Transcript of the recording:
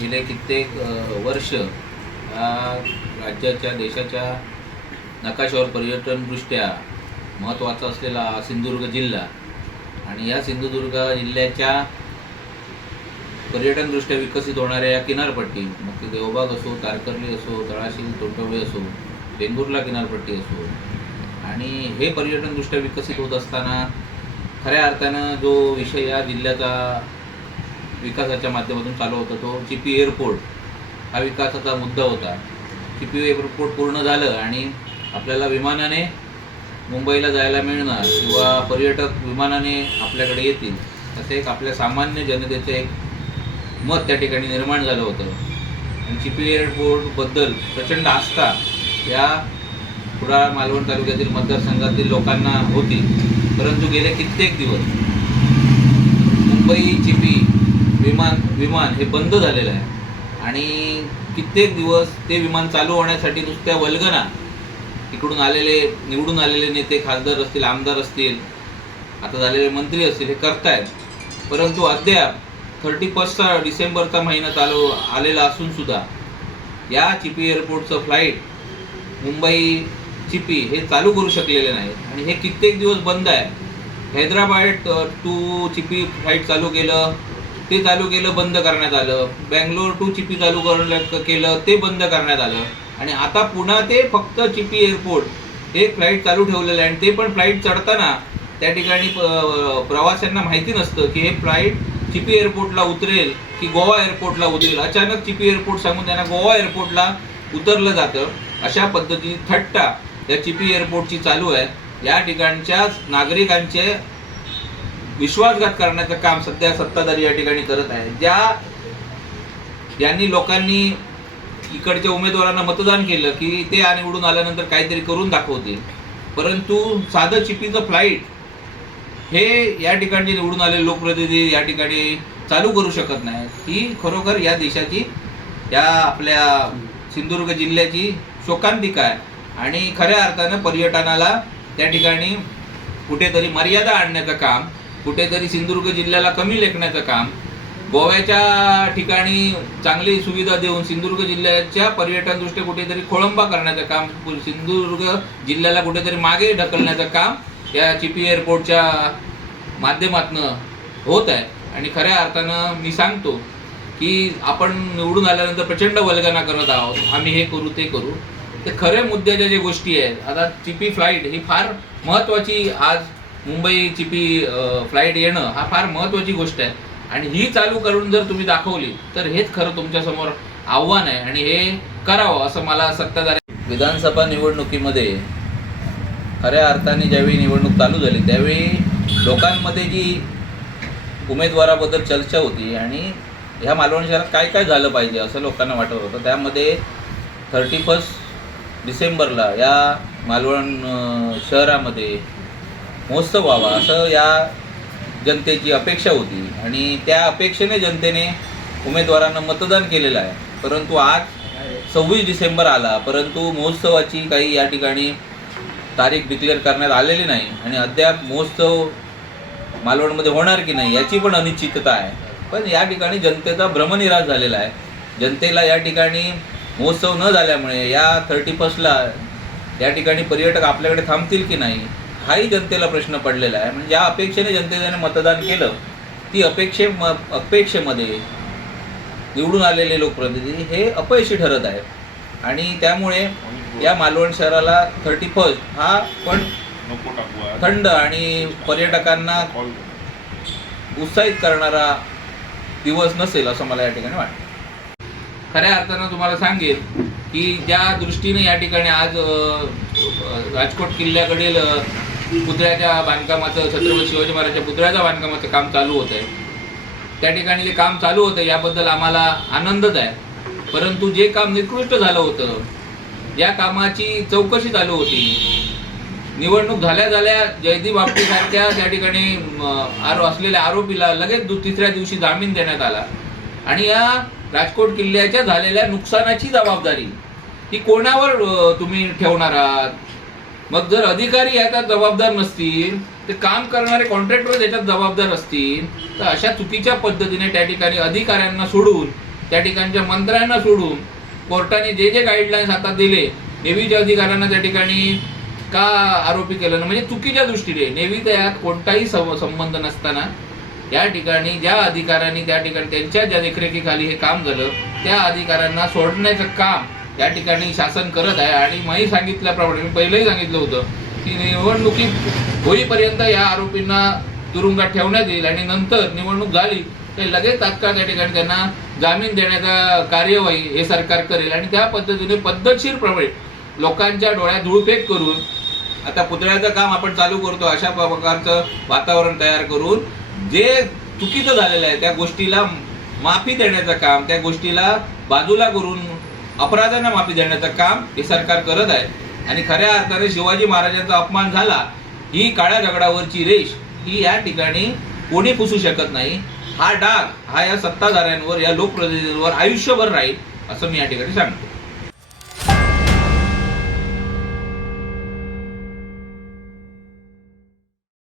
गेले कित्येक अ, वर्ष या राज्याच्या देशाच्या नकाशावर पर्यटनदृष्ट्या महत्त्वाचा असलेला हा सिंधुदुर्ग जिल्हा आणि या सिंधुदुर्ग जिल्ह्याच्या पर्यटनदृष्ट्या विकसित होणाऱ्या या किनारपट्टी मग ते देवबाग असो तारकर्ली असो तळाशील तोंटवळे असो वेंगुर्ला किनारपट्टी असो आणि हे पर्यटनदृष्ट्या विकसित होत असताना खऱ्या अर्थानं जो विषय या जिल्ह्याचा विकासाच्या माध्यमातून चालू होता तो जी पी एअरपोर्ट हा विकासाचा मुद्दा होता. चिपी पी एअरपोर्ट पूर्ण झालं आणि आपल्याला विमानाने मुंबईला जायला मिळणार किंवा पर्यटक विमानाने आपल्याकडे येतील असं एक आपल्या सामान्य जनतेचं एक मत त्या ठिकाणी निर्माण झालं होतं. आणि जी पी एअरपोर्टबद्दल प्रचंड आस्था या कुडाळ मालवण तालुक्यातील मतदारसंघातील लोकांना होती. परंतु गेले कित्येक दिवस मुंबई चिपी विमान विमान हे बंद झालेलं आहे. आणि कित्येक दिवस ते विमान चालू होण्यासाठी नुसत्या वल्गना इकडून आलेले निवडून आलेले नेते खासदार असतील आमदार असतील आता झालेले मंत्री असतील हे करतायत. परंतु अद्याप थर्टी फर्स्टचा डिसेंबरचा महिना चालू आलेला असून सुद्धा या चिपी एअरपोर्टचं फ्लाईट मुंबई चिपी हे चालू करू शकलेले नाहीत. आणि हे कित्येक दिवस बंद आहे. हैदराबाद टू चिपी फ्लाईट चालू केलं. ते चालू केलं बंद करण्यात आलं. बँगलोर टू चिपी चालू करण्यात केलं ते बंद करण्यात आलं. आणि आता पुन्हा ते फक्त चिपी एअरपोर्ट हे फ्लाईट चालू ठेवलेलं आहे. आणि ते पण फ्लाईट चढताना त्या ठिकाणी प्रवाशांना माहिती नसतं की हे फ्लाईट चिपी एअरपोर्टला उतरेल की गोवा एअरपोर्टला उतरेल. अचानक चिपी एअरपोर्ट सांगून त्यांना गोवा एअरपोर्टला उतरलं जातं. अशा पद्धतीने थट्टा या चिपी एअरपोर्टची चालू आहे. या ठिकाणच्या नागरिकांचे विश्वासघात करण्याचं काम सध्या सत्ताधारी या ठिकाणी करत आहे. ज्या ज्यांनी लोकांनी इकडच्या उमेदवारांना मतदान केलं की ते निवडून आल्यानंतर काहीतरी करून दाखवतील. परंतु साधं चिपीचं फ्लाईट हे या ठिकाणचे निवडून आलेले लोकप्रतिनिधी या ठिकाणी चालू करू शकत नाहीत. ही खरोखर या देशाची या आपल्या सिंधुदुर्ग जिल्ह्याची शोकांतिका आहे. आणि खऱ्या अर्थानं पर्यटनाला त्या ठिकाणी कुठेतरी मर्यादा आणण्याचं काम कुठेतरी सिंधुदुर्ग जिल्ह्याला कमी लेखण्याचं काम गोव्याच्या ठिकाणी चांगली सुविधा देऊन सिंधुदुर्ग जिल्ह्याच्या पर्यटनदृष्ट्या कुठेतरी खोळंबा करण्याचं काम सिंधुदुर्ग जिल्ह्याला कुठेतरी मागे ढकलण्याचं काम या चिपी एअरपोर्टच्या माध्यमातनं होत आहे. आणि खऱ्या अर्थानं मी सांगतो की आपण निवडून आल्यानंतर प्रचंड वल्गना करत आहोत. आम्ही हे करू ते करू. ते खऱ्या मुद्द्याच्या ज्या गोष्टी आहेत आता चिपी फ्लाईट ही फार महत्त्वाची आज मुंबई चिपी फ्लाईट येणं हा फार महत्त्वाची गोष्ट आहे. आणि ही चालू करून जर तुम्ही दाखवली तर हेच खरं तुमच्यासमोर आव्हान आहे आणि हे करावं असं मला सत्ताधारी विधानसभा निवडणुकीमध्ये खऱ्या अर्थाने ज्यावेळी निवडणूक चालू झाली त्यावेळी लोकांमध्ये जी उमेदवाराबद्दल चर्चा होती आणि ह्या मालवण शहरात काय काय झालं पाहिजे असं लोकांना वाटत होतं त्यामध्ये थर्टी फर्स्ट डिसेंबरला या मालवण शहरामध्ये महोत्सव व्हावा असं या जनतेची अपेक्षा होती. आणि त्या अपेक्षेने जनतेने उमेदवारांना मतदान केलेलं आहे. परंतु आज सव्वीस डिसेंबर आला. परंतु महोत्सवाची काही या ठिकाणी तारीख डिक्लेअर करण्यात आलेली नाही. आणि अद्याप महोत्सव मालवणमध्ये होणार की नाही याची पण अनिश्चितता आहे. पण या ठिकाणी जनतेचा भ्रमनिराश झालेला आहे. जनतेला या ठिकाणी महोत्सव न झाल्यामुळे या थर्टी फर्स्टला या ठिकाणी पर्यटक आपल्याकडे थांबतील की नाही हाही जनतेला प्रश्न पडलेला आहे. म्हणजे ज्या अपेक्षेने जनतेने मतदान केलं ती अपेक्षे म अपेक्षेमध्ये निवडून आलेले लोकप्रतिनिधी हे अपयशी ठरत आहेत. आणि त्यामुळे या मालवण शहराला थर्टी फर्स्ट हा पण. थंड आणि पर्यटकांना उत्साहित करणारा दिवस नसेल असं मला या ठिकाणी वाटतं. खऱ्या अर्थानं तुम्हाला सांगेल की ज्या दृष्टीने या ठिकाणी आज राजकोट किल्ल्याकडील पुतळ्याच्या बांधकामाचं छत्रपती शिवाजी महाराजांच्या पुतळ्याच्या बांधकामाचं काम चालू होत आहे त्या ठिकाणी जे काम चालू होतं याबद्दल आम्हाला आनंदच आहे. परंतु जे काम निकृष्ट झालं होतं या कामाची चौकशी चालू होती. निवडणूक झाल्या झाल्या जयदीप आपटेसारख्या त्या ठिकाणी आरो असलेल्या आरोपीला लगेच तिसऱ्या दिवशी जामीन देण्यात आला. आणि या राजकोट किल्ल्याच्या झालेल्या नुकसानाची जबाबदारी. ही कोणावर तुम्ही ठेवणार आहात? मग जर अधिकारी याच्यात जबाबदार नसतील तर काम करणारे कॉन्ट्रॅक्टर याच्यात जबाबदार असतील तर अशा चुकीच्या पद्धतीने त्या ठिकाणी अधिकाऱ्यांना सोडून त्या ठिकाणच्या मंत्र्यांना सोडून कोर्टाने जे जे गाईडलाईन्स आता दिले नेव्हीच्या अधिकाऱ्यांना त्या ठिकाणी का आरोपी केलं ना म्हणजे चुकीच्या दृष्टीने नेव्ही यात कोणताही संबंध नसताना या ठिकाणी ज्या अधिकाऱ्यांनी त्या ठिकाणी त्यांच्या ज्या देखरेखीखाली हे काम झालं त्या अधिकाऱ्यांना सोडण्याचं काम या ठिकाणी शासन करत आहे. आणि मी सांगितल्याप्रमाणे मी पहिलंही सांगितलं होतं की निवडणुकी होईपर्यंत या आरोपींना तुरुंगात ठेवण्यात येईल आणि नंतर निवडणूक झाली तर लगेच तात्काळ त्या ठिकाणी त्यांना जामीन देण्याचा कार्यवाही हे सरकार करेल. आणि त्या पद्धतीने पद्धतशीरप्रमाणे लोकांच्या डोळ्यात धुळफेक करून आता पुतळ्याचं काम आपण चालू करतो अशा प्रकारचं वातावरण तयार करून जे चुकीचं झालेलं आहे त्या गोष्टीला माफी देण्याचं काम त्या गोष्टीला बाजूला करून अपराधांना माफी देण्याचं काम हे सरकार करत आहे. आणि खऱ्या अर्थाने शिवाजी महाराजांचा अपमान झाला ही काळ्या दगडावरची रेष ही या ठिकाणी कोणी पुसू शकत नाही. हा डाग हा या सत्ताधाऱ्यांवर या लोकप्रतिनिधींवर आयुष्यभर राहील असं मी या ठिकाणी सांगतो.